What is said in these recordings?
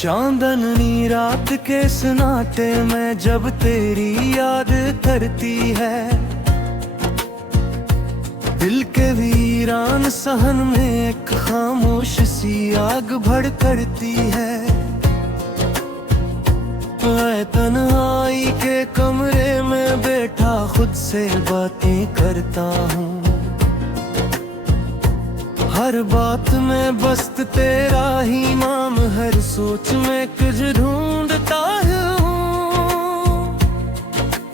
चांदनी रात के सन्नाटे में जब तेरी याद करती है, दिल के वीरान सहन में एक खामोश सी आग भड़ करती है। मैं तन्हाई के कमरे में बैठा खुद से बातें करता हूँ, हर बात में बस तेरा ही नाम, हर सोच में कुछ ढूंढता हूँ।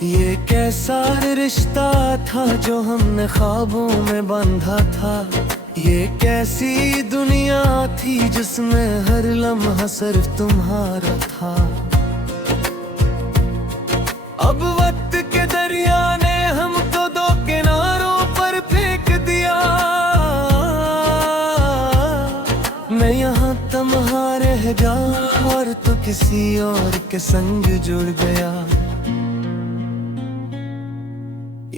ये कैसा रिश्ता था जो हमने ख्वाबों में बांधा था, ये कैसी दुनिया थी जिसमें हर लम्हा सिर्फ तुम्हारा था। अब वक्त के दरिया ने हमको दो किनारों पर फेंक दिया, मैं यहाँ तन्हा रह जाऊं और तू किसी और के संग जुड़ गया।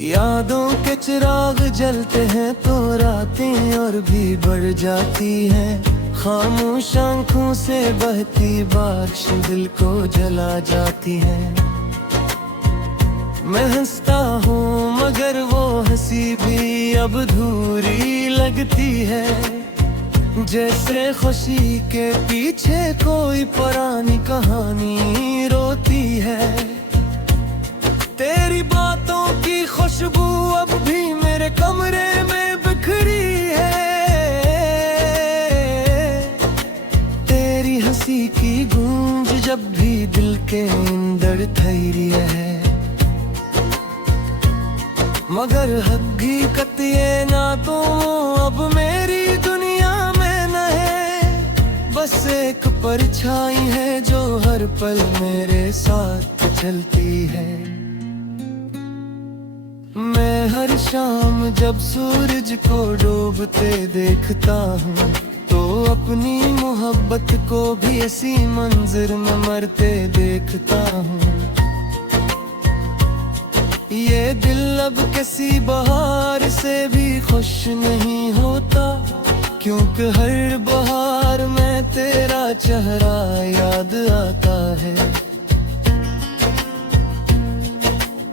यादों के चिराग जलते हैं तो रातें और भी बढ़ जाती हैं, खामोश आंखों से बहती बारिश दिल को जला जाती है। मैं हंसता हूँ मगर वो हंसी भी अब अधूरी लगती है, जैसे खुशी के पीछे कोई पुरानी कहानी रोती है। तेरी बातों की खुशबू अब भी मेरे कमरे में बिखरी है, तेरी हंसी की गूंज जब भी दिल के अंदर ठहरी है। मगर हकीकत ये ना तो अब मेरी दुनिया में न है, बस एक परछाई है जो हर पल मेरे साथ चलती है। मैं हर शाम जब सूरज को डूबते देखता हूँ तो अपनी मोहब्बत को भी ऐसी मंजिर में मरते देखता हूँ। ये दिल अब किसी बहार से भी खुश नहीं होता, क्योंकि हर बहार में तेरा चेहरा याद आता है।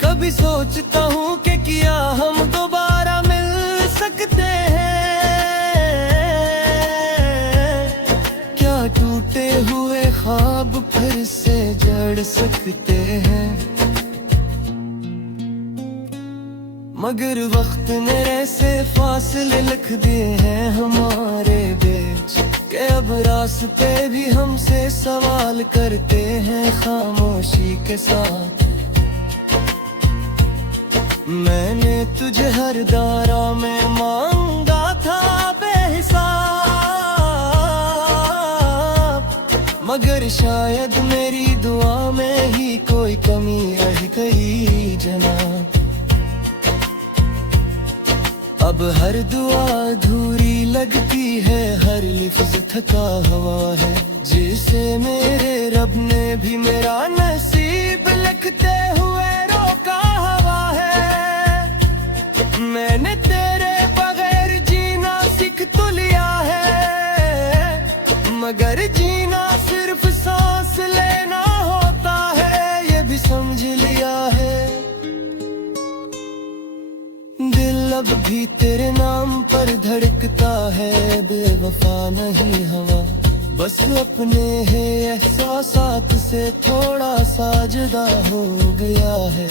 कभी सोचता हूँ कि क्या हम दोबारा मिल सकते हैं, क्या टूटे हुए ख्वाब फिर से जड़ सकते हैं। मगर वक्त ने ऐसे फासले लिख दिए हैं हमारे बीच कि अब रास्ते भी हमसे सवाल करते हैं खामोशी के साथ। मैंने तुझे हर दारा में मांगा था बेहिसाब, मगर शायद मेरी दुआ में ही कोई कमी रह गई जनाब। अब हर दुआ अधूरी लगती है, हर लिफ्ज़ थका हुआ है, जिसे मेरे रब ने भी मेरा नसीब लिखते हुए रोका हुआ है। मैंने तेरे बगैर जीना सीख तो लिया है, मगर जीना सिर्फ सांस लेना होता है, ये भी समझ लिया है। अब भी तेरे नाम पर धड़कता है, बेवफा नहीं हवा, बस अपने है एहसासात से थोड़ा सा जुदा हो गया है।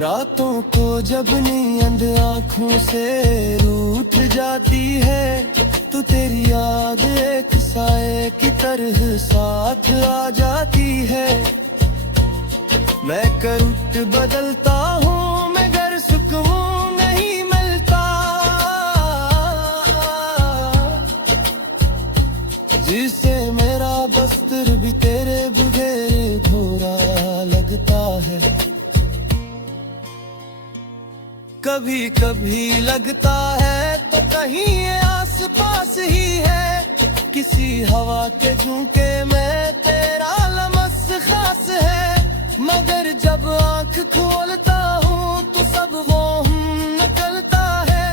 रातों को जब नींद आँखों से रूठ जाती है तो तेरी याद एक साए की तरह साथ आ जाती है। मैं करूट बदलता हूँ मगर सुकून नहीं मिलता, जिसे मेरा बस्तर भी तेरे बगैर धोरा लगता है। कभी कभी लगता है तो कहीं ये आस पास ही है, किसी हवा के झोंके में तेरा लम्स खास है। मगर जब आँख खोलता हूँ तो सब वो निकलता है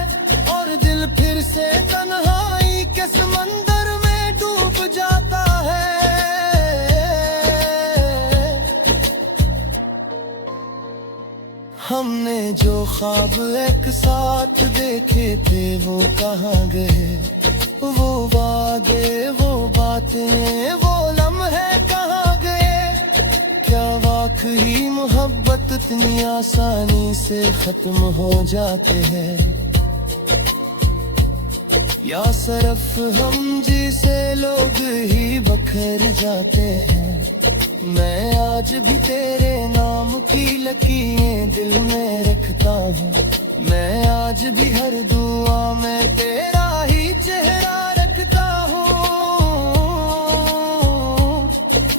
और दिल फिर से तन्हाई के समंदर में डूब हमने जो ख्वाब एक साथ देखे थे वो कहाँ गए, वो वादे, वो बातें, वो लम्हे कहाँ गए। क्या वाकई मोहब्बत इतनी आसानी से खत्म हो जाते हैं, या सिर्फ हम जिसे लोग ही बखर जाते हैं। मैं आज भी तेरे नाम की लकीरें दिल में रखता हूँ, मैं आज भी हर दुआ में तेरा ही चेहरा रखता हूँ।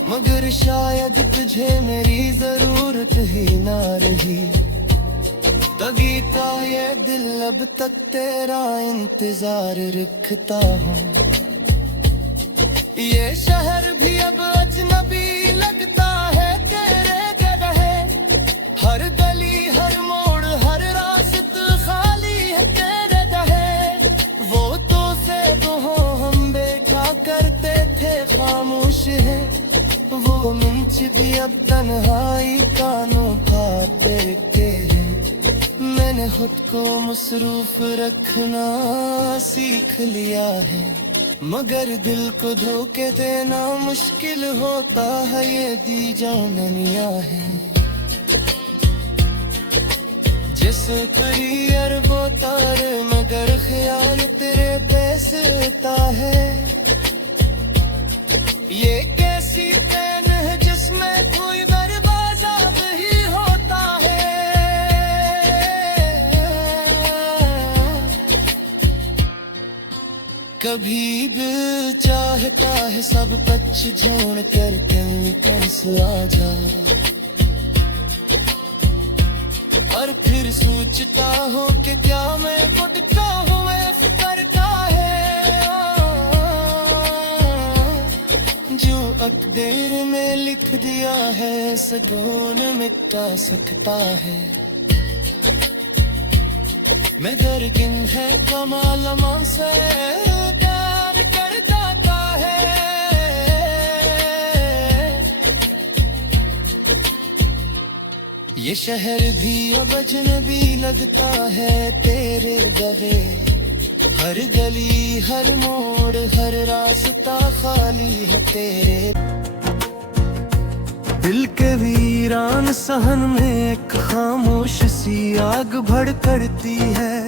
मगर शायद तुझे मेरी जरूरत ही ना रही, तगीता ये दिल अब तक तेरा इंतजार रखता हूँ। ये शहर भी अब अजनबी लगता है तेरे गए, हर गली हर मोड़ हर रास्ता खाली है तेरे दहे। वो तो से दो हम देखा करते थे खामोश है, वो मिंच भी अब तन्हाई कानों खाते के हैं। मैंने खुद को मसरूफ रखना सीख लिया है, मगर दिल को धोखे देना मुश्किल होता है, ये दी जाननिया है। जैसे करियर वो तारे मगर ख्याल तेरे पैसता है। ये कैसी ट्रेन है जिसमें कोई दरवाजा नहीं होता है। कभी दिल चाहता है सब पच छोड़ कर कहीं पास आ जा, और फिर सोचता हो कि क्या मैं गुटका हुए फिक्र का है। जो अकदर में लिख दिया है सगोन मिटा सकता है। मैं दरकिन है कमालमा से प्यार करता है। ये शहर भी अब अजनबी लगता है तेरे बगे, हर गली हर मोड़ हर रास्ता खाली है तेरे। दिल के वीरान सहन में एक खामोश सी आग भड़कती है।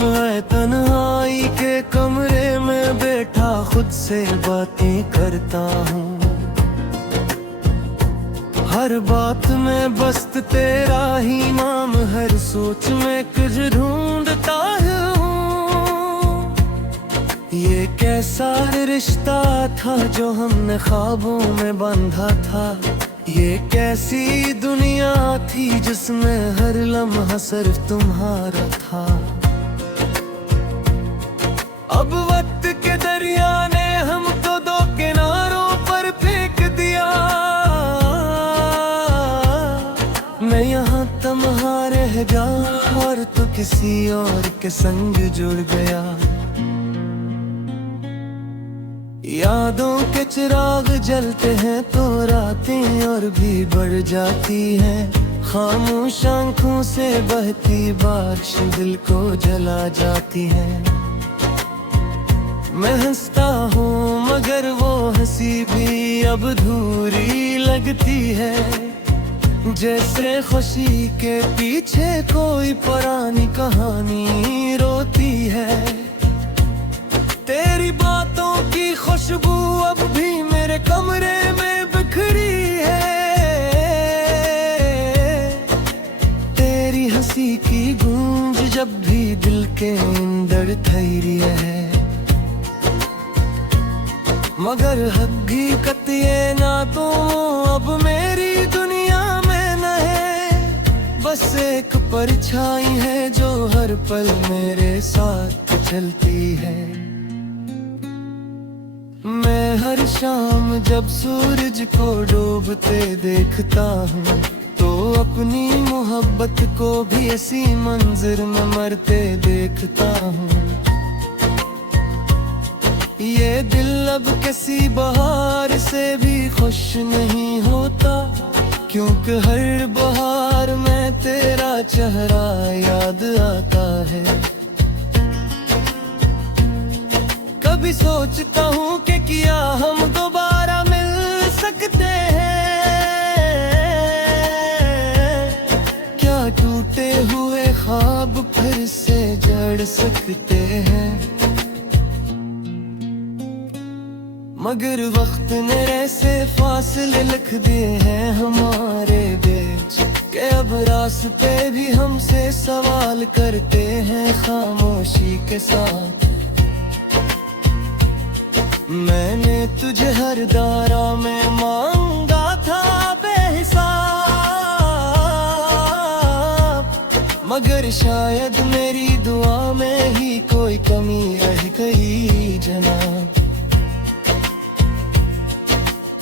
मैं तन्हाई के कमरे में बैठा खुद से बातें करता हूँ, हर बात में बस तेरा ही नाम, हर सोच में कुछ ढूंढता हूँ। ये कैसा रिश्ता था जो हमने ख्वाबों में बांधा था, ये कैसी दुनिया थी जिसमें हर लम्हा सिर्फ तुम्हारा था। अब वक्त के दरिया ने हमको दो किनारों पर फेंक दिया। मैं यहाँ तन्हा रह जाऊं और तू किसी और के संग जुड़ गया। यादों के चिराग जलते हैं तो रातें और भी बढ़ जाती हैं। खामोश आंखों से बहती बारिश दिल को जला जाती है। मैं हंसता हूँ मगर वो हंसी भी अब अधूरी लगती है, जैसे खुशी के पीछे कोई पुरानी कहानी रोती है। तेरी बातों की खुशबू अब भी मेरे कमरे में बिखरी है। तेरी हंसी की गूंज जब भी दिल के अंदर ठहरी है। मगर हकीकत ये ना तो अब मेरी दुनिया में न है, बस एक परछाई है जो हर पल मेरे साथ चलती है। मैं हर शाम जब सूरज को डूबते देखता हूँ तो अपनी मोहब्बत को भी ऐसी मंजिर में मरते देखता हूँ। ये दिल अब किसी बहार से भी खुश नहीं होता, क्योंकि हर बहार में तेरा चेहरा याद आता है। कभी सोचता हूँ कि क्या हम दोबारा मिल सकते हैं, क्या टूटे हुए ख्वाब फिर से जड़ सकते हैं। मगर वक्त ने ऐसे फासले लिख दिए हैं हमारे बीच कि अब रास्ते भी हमसे सवाल करते हैं खामोशी के साथ। मैंने तुझे हर दारा में मांगा था बेहिसाब, मगर शायद मेरी दुआ में ही कोई कमी रह गई जनाब।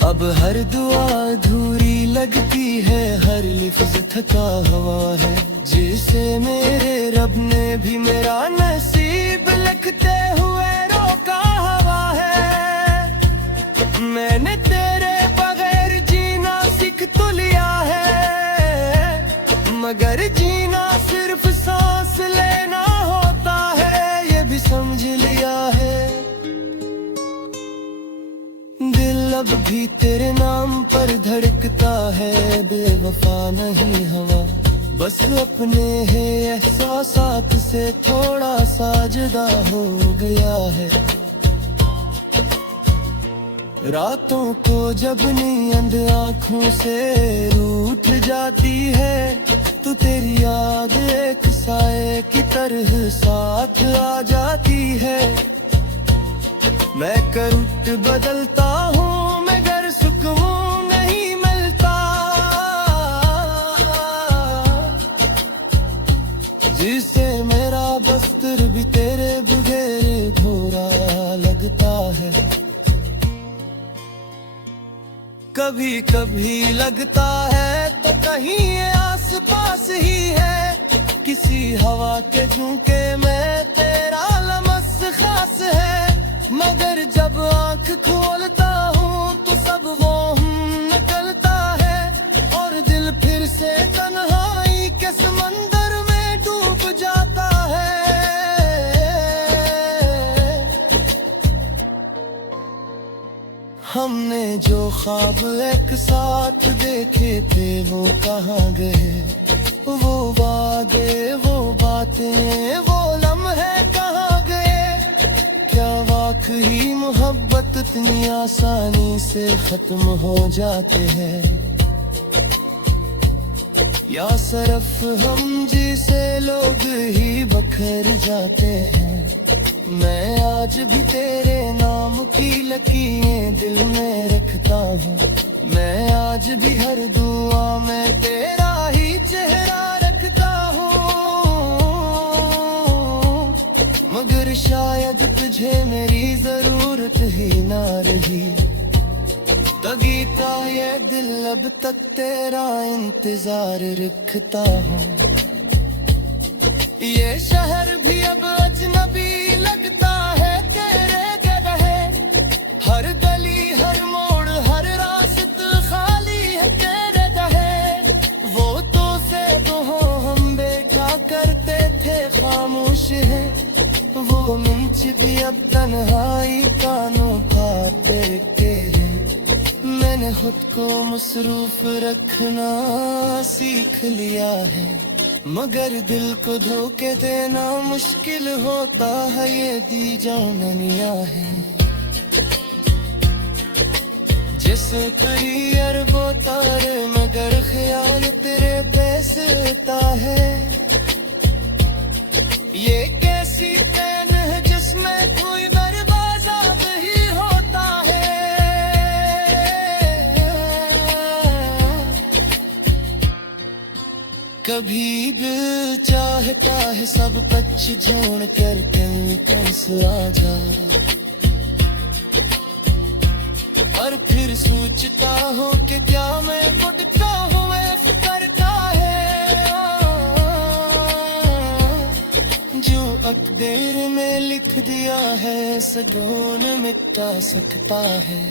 अब हर दुआ अधूरी लगती है, हर लिफ्ज़ थका हुआ है, जिसे मेरे रब ने भी मेरा नसीब लिखते हुए रोका हुआ है। मैंने तेरे बगैर जीना सीख तो लिया है, मगर जीना सिर्फ सांस लेना होता है, ये भी समझ लिया है। दिल अब भी तेरे नाम पर धड़कता है, बेवफा नहीं हवा, बस अपने है एहसासात से थोड़ा सा जुदा हो गया है। रातों को जब नींद आँखों से रूठ जाती है, तो तेरी याद एक साए की तरह साथ आ जाती है। मैं करूट बदलता हूँ मगर सुकून नहीं मिलता, जिसे मेरा बस्तर भी तेरे बगैर धोरा लगता है। कभी कभी लगता है तो कहीं ये आस पास ही है, किसी हवा के झोंके में तेरा लम्स खास है। मगर जब आँख खोलता हूँ तो सब वो निकलता है, और दिल फिर से तन्हाई के समंदर में डूब जाता है। हमने जो ख्वाब एक साथ देखे थे वो कहाँ गए, वो वादे वो बातें वो लम्हे कहाँ गए। क्या वाकई मोहब्बत इतनी आसानी से खत्म हो जाते हैं, या सिर्फ हम जिसे लोग ही बखर जाते हैं। मैं आज भी तेरे नाम की लकीरें दिल में रखता हूँ, मैं आज भी हर दुआ में तेरा ही चेहरा रखता हूँ। मगर शायद तुझे मेरी जरूरत ही ना रही, तगीता ये दिल अब तक तेरा इंतजार रखता हूँ। ये शहर भी अब अजनबी लगता है तेरे गए, हर गली हर मोड़ हर रास्त खाली है तेरे दहे। वो तो से दो हम बेटा करते थे खामोश है, वो मिंच भी अब तन्हाई कानों खाते के हैं। मैंने खुद को मसरूफ रखना सीख लिया है, मगर दिल को धोखे देना मुश्किल होता है, ये दी जाननिया है। जैसे करी अरबों तारे मगर ख्याल तेरे पैसता है। ये कैसी चैन है जिसमें कोई बर्बाद ही होता है। कभी दिल चाहता है सब कुछ छोड़ कर कहीं कैसे आ जा, और फिर सोचता हूँ कि क्या मैं बुढ़ता हूँ फिक्र का है। जो अकदर में लिख दिया है सगोन मिटा सकता है।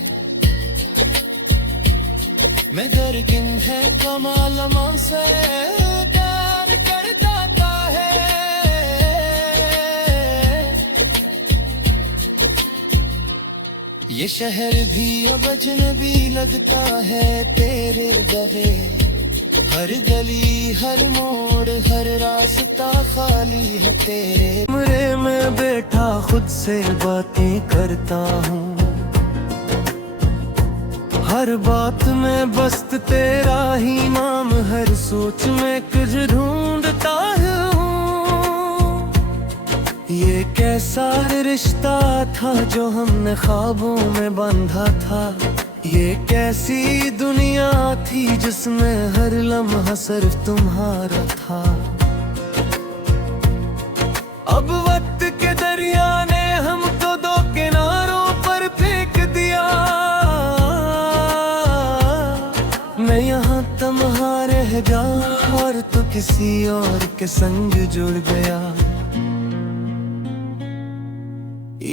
मैं दरकिन है कमालमा से प्यार करता है। ये शहर भी अब अजनबी लगता है तेरे बगैर। हर गली हर मोड़ हर रास्ता खाली है तेरे। कमरे में बैठा खुद से बातें करता हूँ, हर बात में बस तेरा ही नाम, हर सोच में कुछ ढूंढता हूँ। ये कैसा रिश्ता था जो हमने ख्वाबों में बांधा था। ये कैसी दुनिया थी जिसमें हर लम्हा सिर्फ तुम्हारा था। अब वक्त के दरिया ने हमको दो किनारों पर फेंक दिया। मैं यहाँ तन्हा रह गया और तू किसी और के संग जुड़ गया।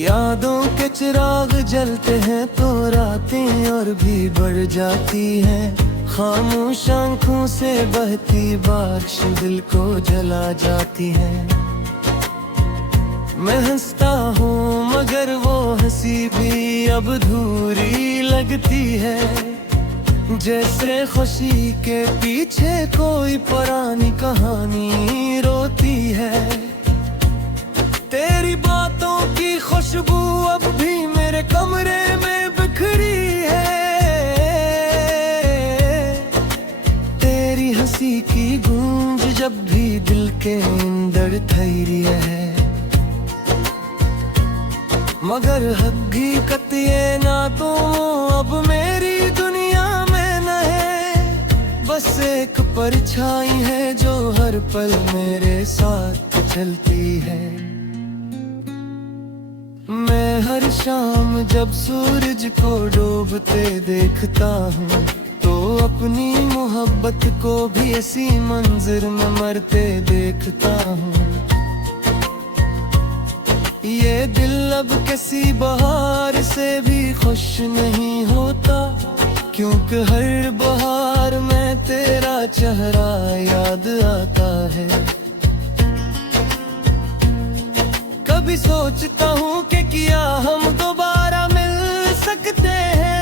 यादों के चिराग जलते हैं तो रातें और भी बढ़ जाती हैं। खामोश आँखों से बहती बारिश दिल को जला जाती है। मैं हंसता हूँ मगर वो हंसी भी अब अधूरी लगती है। जैसे खुशी के पीछे कोई पुरानी कहानी रोती है। तेरी बातों की खुशबू अब भी मेरे कमरे में बिखरी है। तेरी हंसी की गूंज जब भी दिल के अंदर ठहरी है। मगर हकीकत ये ना तो अब मेरी दुनिया में न है। बस एक परछाई है जो हर पल मेरे साथ चलती है। मैं हर शाम जब सूरज को डूबते देखता हूँ तो अपनी मोहब्बत को भी ऐसी मंजिर में मरते देखता हूँ। ये दिल अब किसी बहार से भी खुश नहीं होता, क्योंकि हर बहार में तेरा चेहरा याद आता है। कभी सोचता हूँ कि क्या हम दोबारा मिल सकते हैं।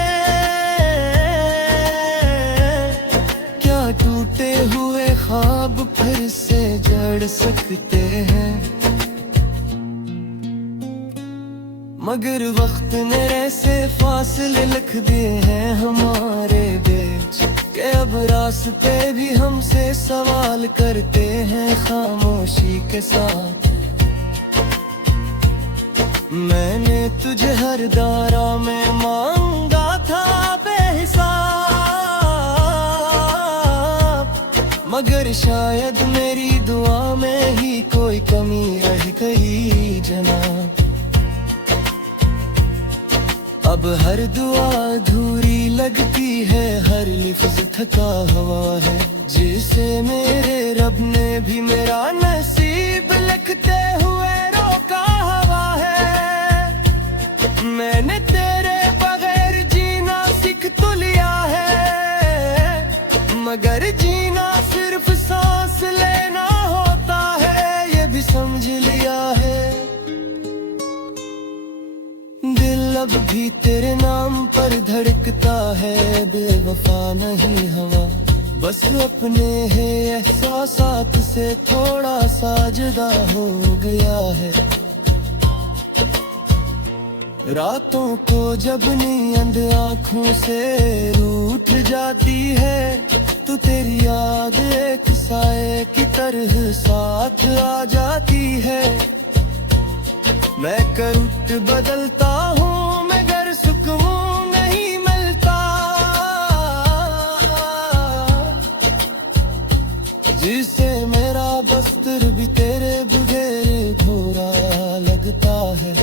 क्या टूटे हुए ख्वाब फिर से जड़ सकते हैं। मगर वक्त ने ऐसे फासले लिख दिए हैं हमारे बीच कि अब रास्ते भी हमसे सवाल करते हैं खामोशी के साथ। मैंने तुझे हर दारा में मांगा था बेहिसाब, मगर शायद मेरी दुआ में ही कोई कमी रह गई जनाब। अब हर दुआ अधूरी लगती है, हर लिफ्ज़ थका हुआ है। जिसे मेरे रब ने भी मेरा नसीब लिखते हुए रोका हुआ है। मैंने तेरे बगैर जीना सीख तो लिया है, मगर जीना सिर्फ सांस लेना होता है, ये भी समझ लिया है। दिल अब भी तेरे नाम पर धड़कता है, बेवफा नहीं हवा, बस अपने है एहसासात से थोड़ा सा जुदा हो गया है। रातों को जब नींद आँखों से रूठ जाती है, तो तेरी याद एक साए की तरह साथ आ जाती है। मैं करूट बदलता हूँ मगर सुकून नहीं मिलता, जिसे मेरा बस्तर भी तेरे बगैर धोरा लगता है।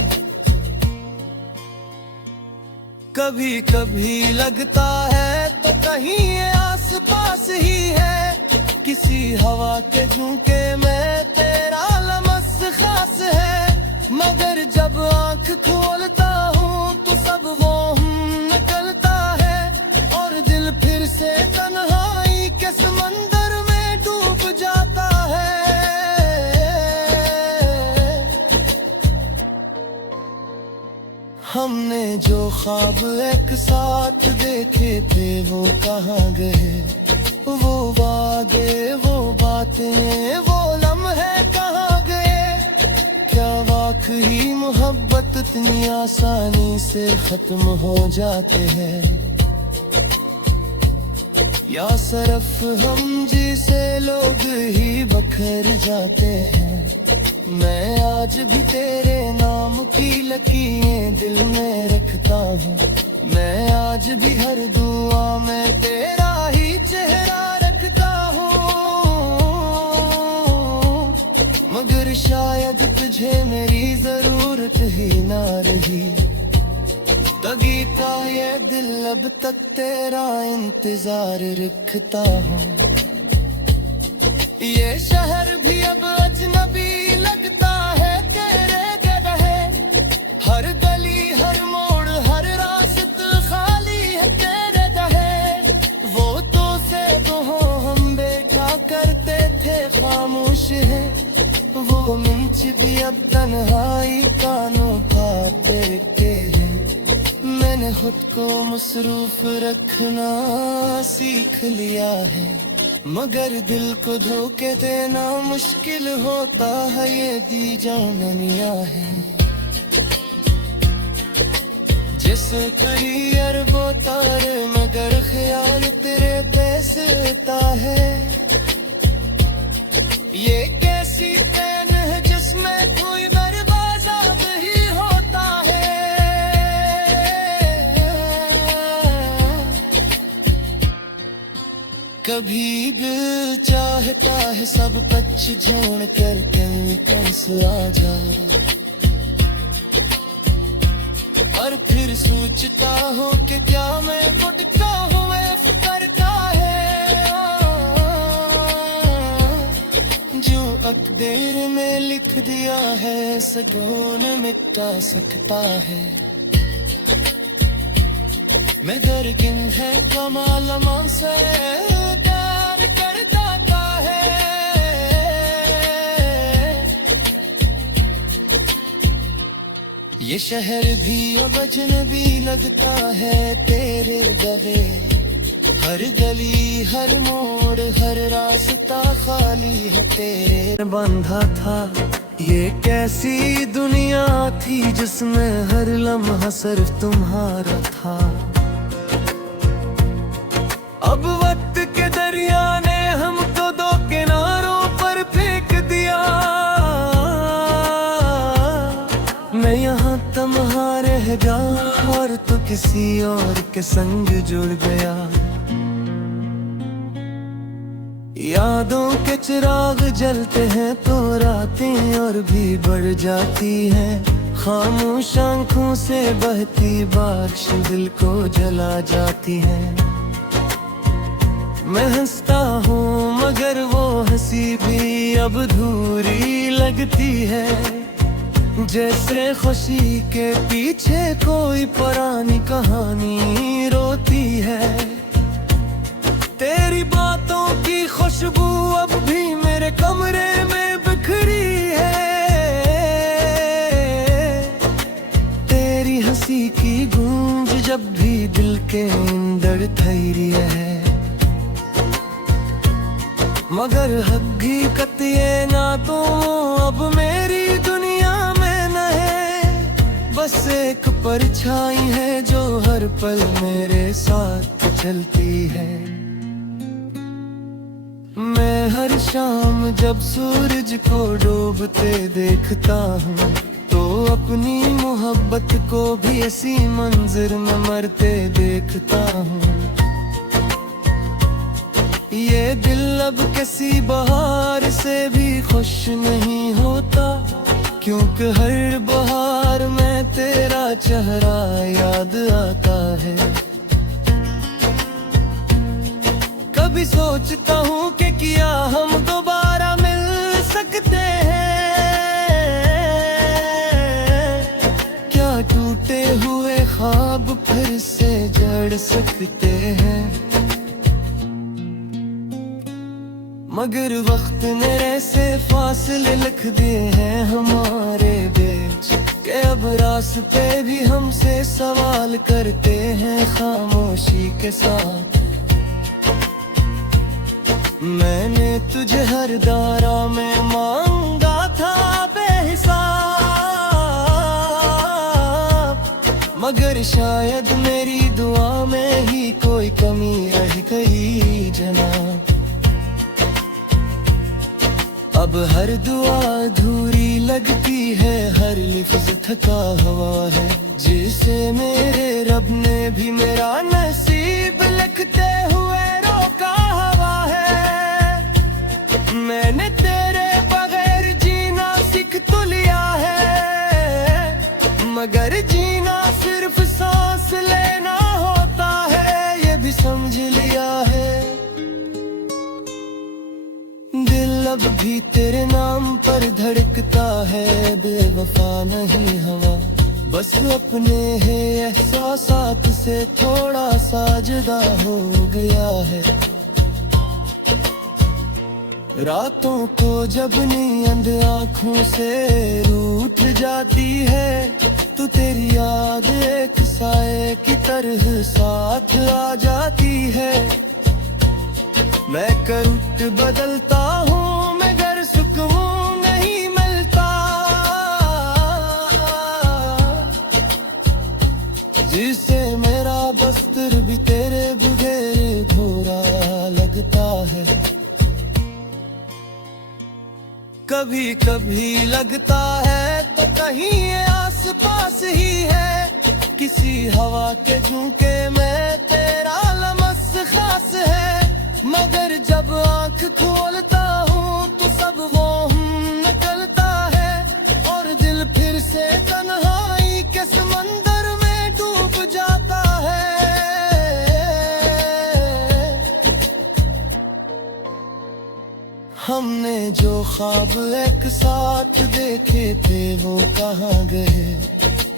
कभी कभी लगता है तो कहीं ये आस पास ही है, किसी हवा के झोंके में तेरा लम्स खास है। मगर जब आँख खोलता हूँ तो सब वो निकलता है, और दिल फिर से हमने जो ख्वाब एक साथ देखे थे वो कहाँ गए, वो वादे, वो बातें, वो लम्हे कहाँ गए। क्या वाकई मोहब्बत इतनी आसानी से खत्म हो जाते हैं, या सिर्फ हम जिसे लोग ही बखर जाते हैं। मैं आज भी तेरे नाम की लकीरें दिल में रखता हूँ, मैं आज भी हर दुआ में तेरा ही चेहरा रखता हूँ। मगर शायद तुझे मेरी जरूरत ही ना रही, तगीता ये दिल अब तक तेरा इंतजार रखता हूँ। ये शहर भी अब अजनबी लगता है तेरे गए, हर गली हर मोड़ हर रास्ता खाली है तेरे दहे। वो तो से दो हम बेटा करते थे खामोश है, वो मिंच भी अब तन्हाई कानों पाते के हैं। मैंने खुद को मसरूफ रखना सीख लिया है, मगर दिल को धोखे देना मुश्किल होता है, ये दी जाननिया है। जैसे करियर वो तारे मगर ख्याल तेरे पैसेता है। ये कैसी ट्रेन है जिसमें कोई दरवाजा नहीं होता है। कभी दिल चाहता है सब पच छोड़ कर कहीं पास आ जाए, और फिर सोचता हो कि क्या मैं खुद का हुए फिक्र का है। जो अकदर में लिख दिया है सगोन मिटा सकता है। मैं दरकिन है कमाल से प्यार करता है। ये शहर भी अब अजनबी लगता है तेरे दवे, हर गली हर मोड़ हर रास्ता खाली है तेरे बंधा था। ये कैसी दुनिया थी जिसमें हर लम्हा सिर्फ तुम्हारा था। अब वक्त के दरिया ने हमको दो किनारों पर फेंक दिया। मैं यहाँ तन्हा रह गया और तू किसी और के संग जुड़ गया। यादों के चिराग जलते हैं तो रातें और भी बढ़ जाती हैं। खामोश आंखों से बहती बारिश दिल को जला जाती है। मैं हंसता हूँ मगर वो हंसी भी अब अधूरी लगती है। जैसे खुशी के पीछे कोई पुरानी कहानी रोती है। तेरी बातों की खुशबू अब भी मेरे कमरे में बिखरी है। तेरी हंसी की गूंज जब भी दिल के अंदर ठहरी है। मगर हकीकत ये ना तो अब मेरी दुनिया में न है। बस एक परछाई है जो हर पल मेरे साथ चलती है। मैं हर शाम जब सूरज को डूबते देखता हूँ तो अपनी मोहब्बत को भी ऐसी मंजर में मरते देखता हूँ। ये दिल अब किसी बहार से भी खुश नहीं होता, क्योंकि हर बहार में तेरा चेहरा याद आता है। कभी सोचता हूँ कि क्या हम दोबारा मिल सकते हैं। क्या टूटे हुए ख्वाब फिर से जड़ सकते हैं। मगर वक्त ने ऐसे फासले लिख दिए हैं हमारे बीच कि अब रास्ते भी हमसे सवाल करते हैं खामोशी के साथ। मैंने तुझे हर दारा में मांगा था बेहिसाब, मगर शायद मेरी दुआ में ही कोई कमी रह गई जनाब। अब हर दुआ अधूरी लगती है, हर लिफ्ज़ थका हुआ है, जिसे मेरे रब ने भी मेरा नसीब लिखते हुए रोका हुआ है। मैंने तेरे बगैर जीना सीख तो लिया है, मगर जीना सिर्फ सांस लेना होता है, ये भी समझ लिया है। दिल अब भी तेरे नाम पर धड़कता है, बेवफा नहीं हवा, बस अपने है एहसासात से थोड़ा सा जुदा हो गया है। रातों को जब नींद आँखों से रूठ जाती है, तो तेरी याद एक साए की तरह साथ आ जाती है। मैं करवट बदलता हूँ मगर सुकून नहीं मिलता, जिसे मेरा बस्तर भी तेरे बगैर भूरा लगता है। कभी कभी लगता है तो कहीं ये आस पास ही है, किसी हवा के झोंके में तेरा लमस खास है। मगर जब आँख खोलता हूँ तो सब वो निकलता है, और दिल फिर से तन्हाई के समंदर में डूब जाता है। हमने जो ख्वाब एक साथ देखे थे वो कहाँ गए,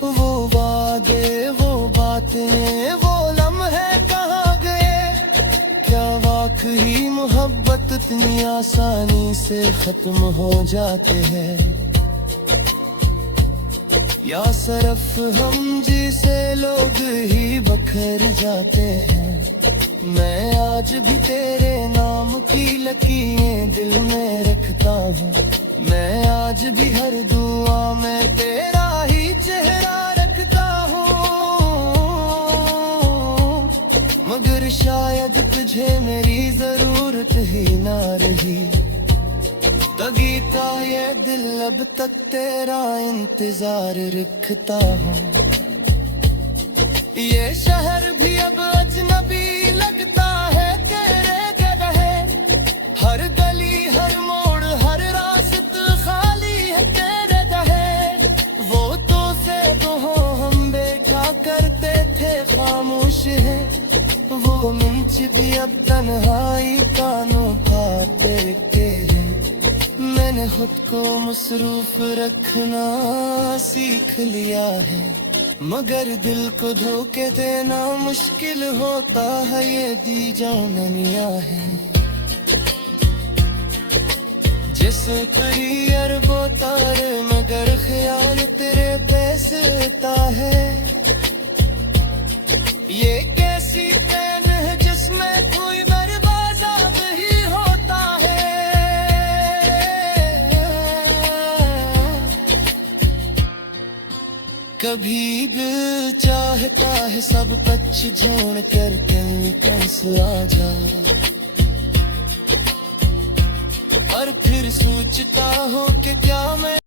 वो वादे वो बातें वो लम्हे कहाँ गए। क्या वाकई मोहब्बत इतनी आसानी से खत्म हो जाते हैं, या सिर्फ हम जिसे लोग ही बखर जाते हैं। मैं आज भी तेरे नाम की लकीरें दिल में रखता हूँ, मैं आज भी हर दुआ में तेरा ही चेहरा रखता हूँ। मगर शायद तुझे मेरी जरूरत ही ना रही, तगीता ये दिल अब तक तेरा इंतजार रखता हूँ। ये शहर भी अब अजनबी लगता है तेरे गए, हर गली हर मोड़ हर रास्ता खाली है तेरे दहे। वो तो से दो हम बैठा करते थे खामोश है, वो मिंच भी अब तन्हाई कानों पाते के हैं। मैंने खुद को मसरूफ रखना सीख लिया है, मगर दिल को धोखे देना मुश्किल होता है, ये दी जाननिया है। जैसे कई अरबों तारे मगर ख्याल तेरे पैसता है। ये कैसी चैन है जिसमें कोई बर्बाद ही होता है। कभी दिल चाहता है सब कुछ छोड़ कर कहीं पास आ जा, और फिर सोचता हो कि क्या मैं